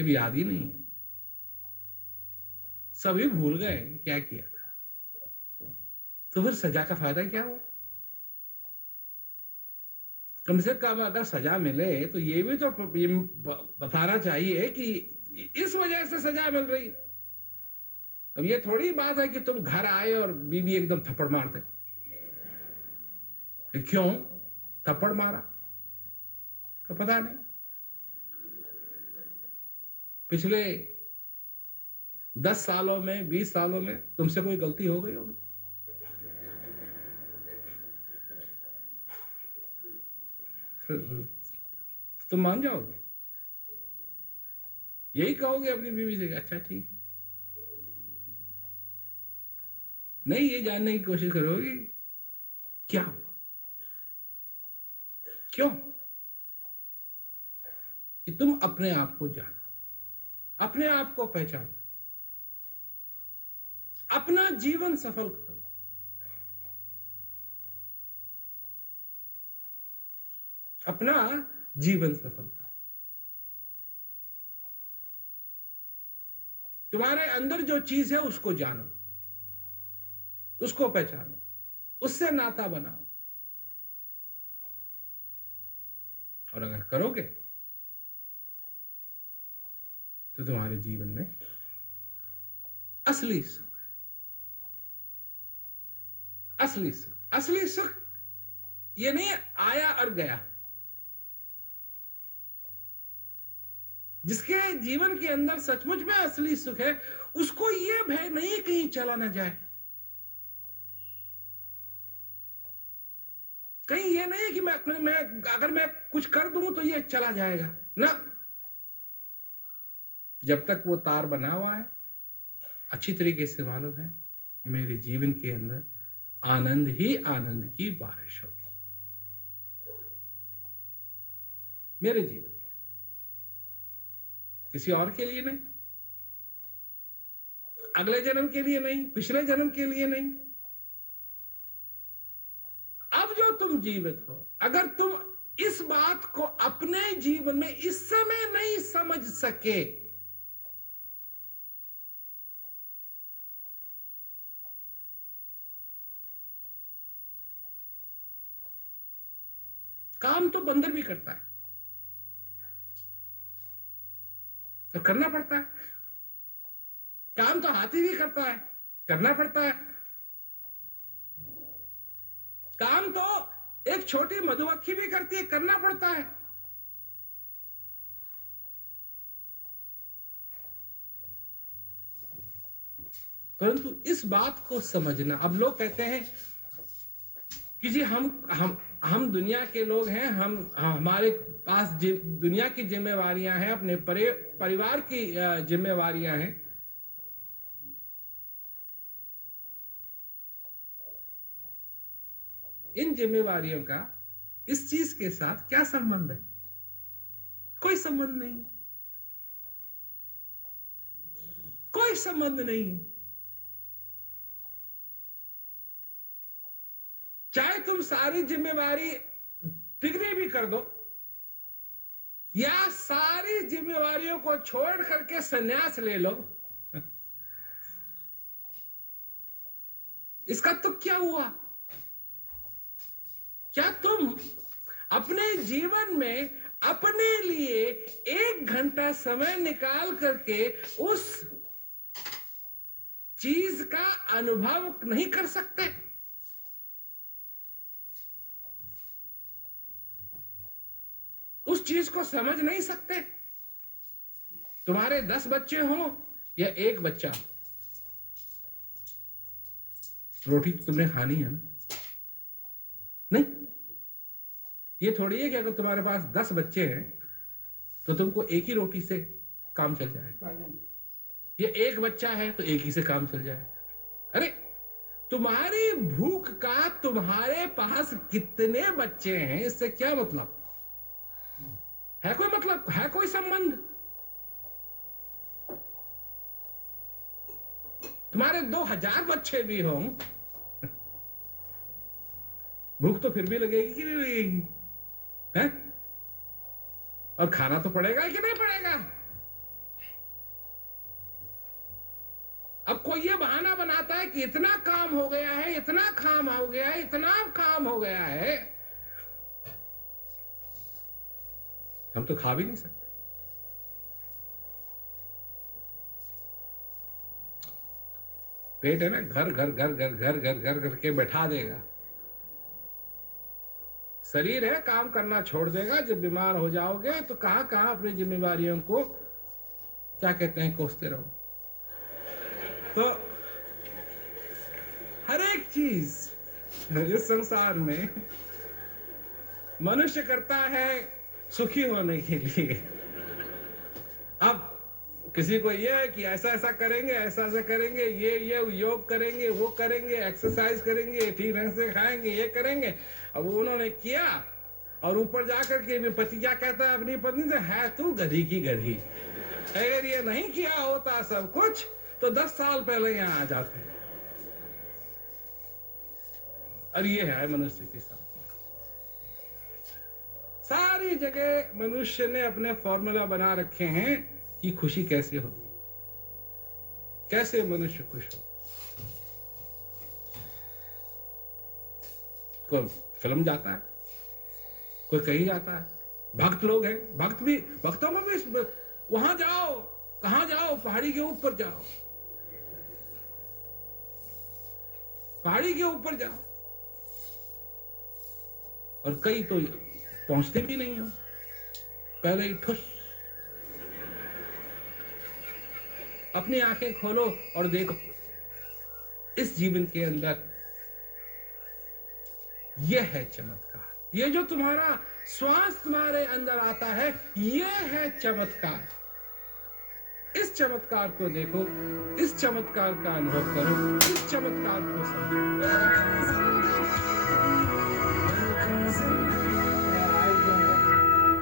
जब याद ही नहीं है, सभी भूल गए क्या किया था, तो फिर सजा का फायदा क्या हुआ? कम से कम अगर सजा मिले तो ये भी तो बताना चाहिए कि इस वजह से सजा मिल रही। अब ये थोड़ी बात है कि तुम घर आए और बीवी एकदम थप्पड़ मार दे। क्यों थप्पड़ मारा तो पता नहीं, पिछले 10 सालों में 20 सालों में तुमसे कोई गलती हो गई होगी, तुम मान जाओगे, यही कहोगे अपनी बीवी से अच्छा ठीक है, नहीं ये जानने की कोशिश करोगे क्या हुआ, क्यों? कि तुम अपने आप को जानो, अपने आप को पहचानो, अपना जीवन सफल करो। अपना जीवन सफल करो। तुम्हारे अंदर जो चीज है उसको जानो, उसको पहचानो, उससे नाता बनाओ। और अगर करोगे तो तुम्हारे जीवन में असली सुख, असली सुख, असली सुख ये नहीं आया और गया। जिसके जीवन के अंदर सचमुच में असली सुख है, उसको ये भय नहीं कहीं चला ना जाए, कहीं ये नहीं कि मैं अगर मैं कुछ कर दूं तो ये चला जाएगा ना। जब तक वो तार बना हुआ है, अच्छी तरीके से मालूम है कि मेरे जीवन के अंदर आनंद ही आनंद की बारिश होगी, मेरे जीवन के, किसी और के लिए नहीं, अगले जन्म के लिए नहीं, पिछले जन्म के लिए नहीं। अब जो तुम जीवित हो, अगर तुम इस बात को अपने जीवन में इस समय नहीं समझ सके, काम तो बंदर भी करता है, तो करना पड़ता है। काम तो हाथी भी करता है, करना पड़ता है। काम तो एक छोटी मधुमक्खी भी करती है, करना पड़ता है। परंतु इस बात को समझना, अब लोग कहते हैं कि जी हम दुनिया के लोग हैं, हम हमारे पास दुनिया की जिम्मेवारियां हैं, अपने परिवार की जिम्मेवारियां हैं। इन जिम्मेवारियों का इस चीज के साथ क्या संबंध है? कोई संबंध नहीं, कोई संबंध नहीं। चाहे तुम सारी जिम्मेवारी डिग्री भी कर दो, या सारी जिम्मेवारियों को छोड़ करके संन्यास ले लो, इसका तो क्या हुआ? क्या तुम अपने जीवन में अपने लिए 1 घंटा समय निकाल करके उस चीज का अनुभव नहीं कर सकते? उस चीज को समझ नहीं सकते? तुम्हारे 10 बच्चे हों या 1 बच्चा, रोटी तो तुमने खानी है ना? नहीं, ये थोड़ी है कि अगर तुम्हारे पास 10 बच्चे हैं तो तुमको एक ही रोटी से काम चल जाएगा। ये 1 बच्चा है तो एक ही से काम चल जाएगा। अरे तुम्हारी भूख का तुम्हारे पास कितने बच्चे हैं इससे क्या मतलब है? कोई मतलब है? कोई संबंध? तुम्हारे 2000 बच्चे भी हों, भूख तो फिर भी लगेगी कि नहीं लगेगी? है? और खाना तो पड़ेगा कि नहीं पड़ेगा? अब कोई ये बहाना बनाता है कि इतना काम हो गया है, इतना काम हो गया है, इतना काम हो गया है, हम तो खा भी नहीं सकते। पेट है ना, घर घर घर घर घर घर घर करके बैठा देगा। शरीर है, काम करना छोड़ देगा। जब बीमार हो जाओगे तो कहां कहां अपनी जिम्मेवारियों को क्या कहते हैं कोसते रहो। तो हर एक चीज इस संसार में मनुष्य करता है सुखी होने के लिए। अब किसी को ये है कि ऐसा ऐसा करेंगे, ऐसा ऐसा करेंगे, ये योग करेंगे, वो करेंगे, एक्सरसाइज करेंगे, ठीक ढंग से खाएंगे, ये करेंगे। अब उन्होंने किया और ऊपर जाकर के पति क्या कहता है अपनी पत्नी से, है तू गधी की गधी। अगर ये नहीं किया होता सब कुछ तो 10 साल पहले यहां आ जाते। और ये है मनुष्य के साथ। सारी जगह मनुष्य ने अपने फॉर्मूला बना रखे हैं कि खुशी कैसे हो, कैसे मनुष्य खुश हो। कोई फिल्म जाता है, कोई कहीं जाता है, भक्त लोग हैं, भक्तों में भी वहां जाओ, कहां जाओ, पहाड़ी के ऊपर जाओ, पहाड़ी के ऊपर जाओ। और कई तो पहुंचते भी नहीं हो, पहले ही ठुस। अपनी आंखें खोलो और देखो इस जीवन के अंदर यह है चमत्कार। ये जो तुम्हारा श्वास तुम्हारे अंदर आता है, यह है चमत्कार। इस चमत्कार को देखो, इस चमत्कार का अनुभव करो, इस चमत्कार को समझो।